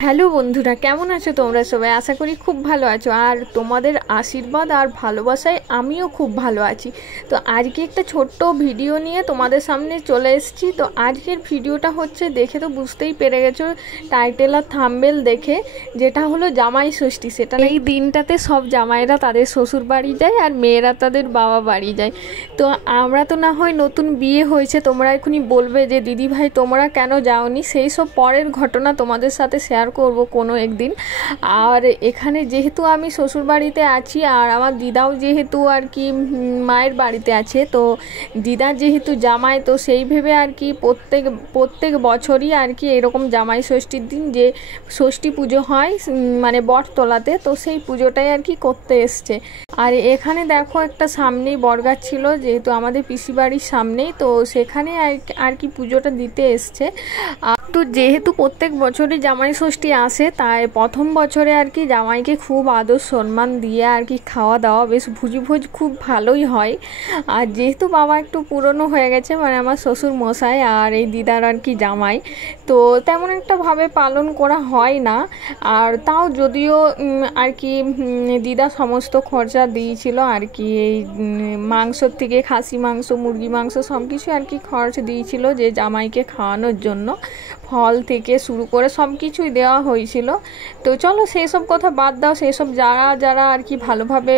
Hello বন্ধুরা, কেমন আছো তোমরা সবাই? আশা করি খুব ভালো আছো। আর তোমাদের আশীর্বাদ আর ভালোবাসায় আমিও খুব ভালো আছি। তো আজকে একটা ছোট্ট ভিডিও নিয়ে তোমাদের সামনে চলে এসেছি। তো আজকের ভিডিওটা হচ্ছে, দেখে তো বুঝতেই পেরে গেছো টাইটেল আর থাম্বনেল দেখে, যেটা হলো জামাই ষষ্ঠী। সেটা এই দিনটাতে সব জামাইরা তাদের শ্বশুর বাড়ি যায় আর মেয়েরা তাদের বাবা বাড়ি যায়। তো আমরা তো না হয় নতুন বিয়ে হয়েছে, তোমরা এখনই বলবে যে দিদি ভাই তোমরা কেন যাওনি, সেই সব পরের ঘটনা তোমাদের সাথে শেয়ার করব কোনো একদিন। আর এখানে যেহেতু আমি শ্বশুর বাড়িতে আছি আর আমার দিদাও যেহেতু আর কি মায়ের বাড়িতে আছে, তো দিদার যেহেতু জামাই, তো সেই ভেবে আর কি প্রত্যেক বছরই আর কি এরকম জামাই ষষ্ঠীর দিন যে ষষ্ঠী পুজো হয় মানে বটতলাতে, তো সেই পুজোটাই আর কি করতে এসছে। আর এখানে দেখো একটা সামনেই বরগাছ ছিল, যেহেতু আমাদের পিসি বাড়ির সামনেই, তো সেখানে আর কি পুজোটা দিতে এসছে। তো যেহেতু প্রত্যেক বছরই জামাই ষষ্ঠী আসে, তাই প্রথম বছরে আর কি জামাইকে খুব আদর সম্মান দিয়ে আর কি খাওয়া দাওয়া বেশ ভোজ খুব ভালোই হয়। আর যেহেতু বাবা একটু পুরনো হয়ে গেছে, মানে আমার শ্বশুর মশাই আর এই দিদার আর কি জামাই, তো তেমন একটা ভাবে পালন করা হয় না। আর তাও যদিও আর কি দিদা সমস্ত খরচা দিয়েছিল আর কি, এই মাংসর থেকে খাসি মাংস, মুরগি মাংস সব কিছু আর কি খরচ দিয়েছিল যে জামাইকে খাওয়ানোর জন্য। ফল থেকে শুরু করে সব কিছুই দেওয়া হয়েছিল। তো চলো সেসব কথা বাদ দাও, সেসব যারা আর কি ভালোভাবে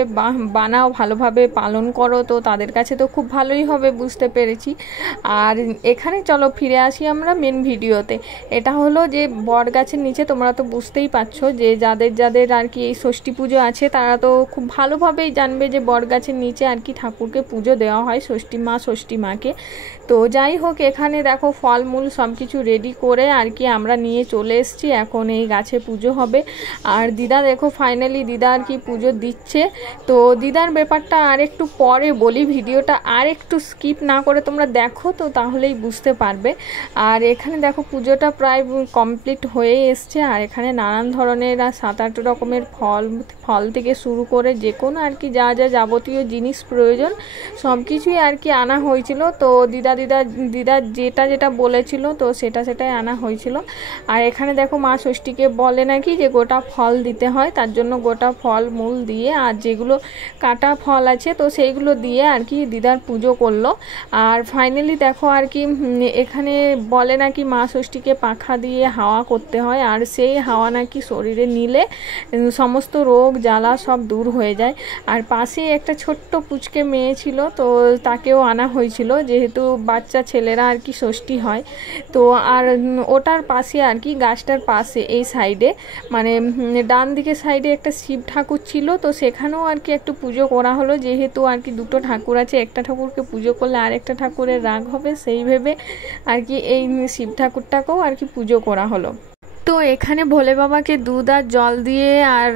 বানাও, ভালোভাবে পালন করো, তো তাদের কাছে তো খুব ভালোই হবে, বুঝতে পেরেছি। আর এখানে চলো ফিরে আসি আমরা মেন ভিডিওতে। এটা হলো যে বট গাছের নিচে, তোমরা তো বুঝতেই পারছো যে যাদের আর কি এই ষষ্ঠী পুজো আছে তারা তো খুব ভালোভাবেই জানবে যে বট গাছের নিচে আর কি ঠাকুরকে পুজো দেওয়া হয়, ষষ্ঠী মাকে। তো যাই হোক, এখানে দেখো ফলমূল সব কিছু রেডি করে আর কি আমরা নিয়ে চলে এসেছি। এখন এই গাছে পুজো হবে। আর দিদা দেখো ফাইনালি দিদা আর কি পুজো দিচ্ছে। তো দিদার ব্যাপারটা আর একটু পরে বলি, ভিডিওটা আর একটু স্কিপ না করে তোমরা দেখো, তো তাহলেই বুঝতে পারবে। আর এখানে দেখো পুজোটা প্রায় কমপ্লিট হয়ে এসছে। আর এখানে নানান ধরনের 7-8 রকমের ফল থেকে শুরু করে যে কোনো আর কি যা যাবতীয় জিনিস প্রয়োজন সব কিছুই আর কি আনা হয়েছিল। তো দিদা যেটা বলেছিল, তো সেটাই আনা হয়েছিল। আর এখানে দেখো মা ষষ্ঠীকে বলে নাকি যে গোটা ফল দিতে হয়, তার জন্য গোটা ফল মূল দিয়ে আর যেগুলো কাটা ফল আছে তো সেইগুলো দিয়ে আর কি দিদার পুজো করলো। আর ফাইনালি দেখো আর কি এখানে বলে নাকি মা ষষ্ঠীকে পাখা দিয়ে হাওয়া করতে হয়, আর সেই হাওয়া নাকি শরীরে নিলে সমস্ত রোগ জ্বালা সব দূর হয়ে যায়। আর পাশে একটা ছোট্ট পুচকে মেয়ে ছিল, তো তাকেও আনা হয়েছিল, যেহেতু বাচ্চা ছেলেরা আর কি ষষ্ঠী হয়। তো আর ওটার পাশে আর কি গাছটার পাশে এই সাইডে মানে ডান দিকে সাইডে একটা শিব ঠাকুর ছিল, তো সেখানেও আর কি একটু পুজো করা হলো। যেহেতু আর কি দুটো ঠাকুর আছে, একটা ঠাকুরকে পুজো করলে আরেকটা ঠাকুরের রাগ হবে, সেই ভেবে আর কি এই শিব ঠাকুরটাকেও আর কি পুজো করা হলো। তো এখানে ভোলে বাবাকে দুধ আর জল দিয়ে আর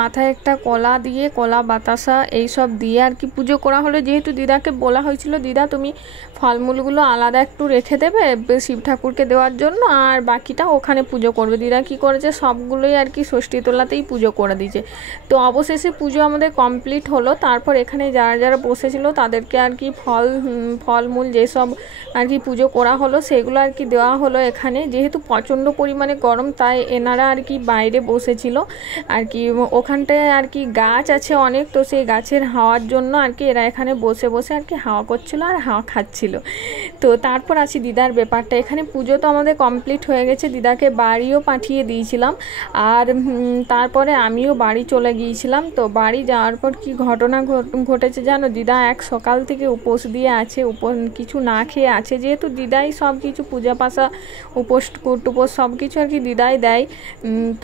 মাথায় একটা কলা দিয়ে, কলা বাতাসা এইসব দিয়ে আর কি পুজো করা হলো। যেহেতু দিদাকে বলা হয়েছিল দিদা তুমি ফলমূলগুলো আলাদা একটু রেখে দেবে শিব ঠাকুরকে দেওয়ার জন্য, আর বাকিটা ওখানে পুজো করবে। দিদা কি করেছে, সবগুলোই আর কি ষষ্ঠী তোলাতেই পুজো করে দিয়েছে। তো অবশেষে পুজো আমাদের কমপ্লিট হলো। তারপর এখানে যারা বসেছিল তাদেরকে আর কি ফলমূল যেসব আর কি পুজো করা হলো সেগুলো আর কি দেওয়া হলো। এখানে যেহেতু প্রচণ্ড পরিমাণে গরম, তাই এনারা আর কি বাইরে বসেছিল আর কি, ওখানটায় আর কি গাছ আছে অনেক, তো সেই গাছের হাওয়ার জন্য আর কি এরা এখানে বসে আর কি হাওয়া করছিল আর হাওয়া খাচ্ছিল। তো তারপর আসি দিদার ব্যাপারটা। এখানে পুজো তো আমাদের কমপ্লিট হয়ে গেছে, দিদাকে বাড়িও পাঠিয়ে দিয়েছিলাম। আর তারপরে আমিও বাড়ি চলে গিয়েছিলাম। তো বাড়ি যাওয়ার পর কি ঘটনা ঘটেছে জানো, দিদা এক সকাল থেকে উপোস দিয়ে আছে, কিছু না খেয়ে আছে। যেহেতু দিদাই সব কিছু পূজা পাশা উপোস টুপোস সব কিছু আর কি দিদাই দেয়।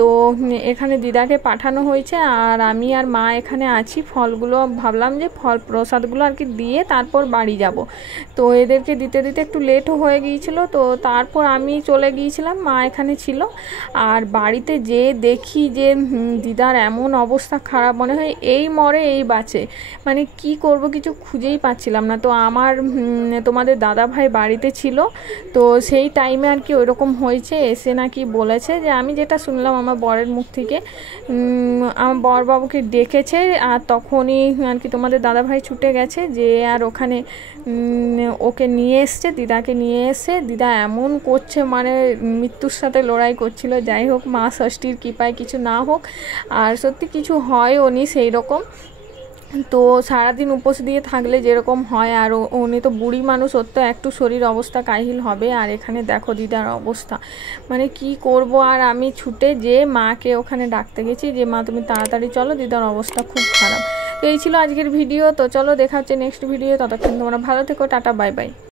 তো এখানে দিদাকে পাঠানো হয়েছে আর আমি আর মা এখানে আছি। ফলগুলো ভাবলাম যে ফল প্রসাদগুলো আর কি দিয়ে তারপর বাড়ি যাব। তো এদেরকে দিতে একটু লেটও হয়ে গিয়েছিল। তো তারপর আমি চলে গিয়েছিলাম, মা এখানে ছিল। আর বাড়িতে যে দেখি যে দিদার এমন অবস্থা খারাপ, মনে হয় এই মরে এই বাঁচে, মানে কি করব কিছু খুঁজেই পাচ্ছিলাম না। তো আমার তোমাদের দাদা ভাই বাড়িতে ছিল, তো সেই টাইমে আর কি ওইরকম হয়েছে। এসে নাকি বলেছে বলছে যে আমি যেটা শুনলাম আমার বরের মুখ থেকে, আমার বরবাবুকে ডেকেছে আর তখনই আর কি তোমাদের দাদাভাই ছুটে গেছে, যে আর ওখানে ওকে নিয়ে এসছে, দিদাকে নিয়ে এসে দিদা এমন করছে মানে মৃত্যুর সাথে লড়াই করছিল। যাই হোক, মা ষষ্ঠীর কৃপায় কিছু না হোক, আর সত্যি কিছু হয় উনি সেই রকম। তো সারাদিন উপোস দিয়ে থাকলে যেরকম হয়, আর উনি তো বুড়ি মানুষ, ওর তো একটু শরীর অবস্থা কাহিল হবে। আর এখানে দেখো দিদার অবস্থা, মানে কি করব। আর আমি ছুটে যে মাকে ওখানে ডাকতে গেছি যে মা তুমি তাড়াতাড়ি চলো, দিদার অবস্থা খুব খারাপ। তো এই ছিল আজকের ভিডিও। তো চলো দেখা হচ্ছে নেক্সট ভিডিও, ততক্ষণ তোমরা ভালো থেকো, টাটা বাই বাই।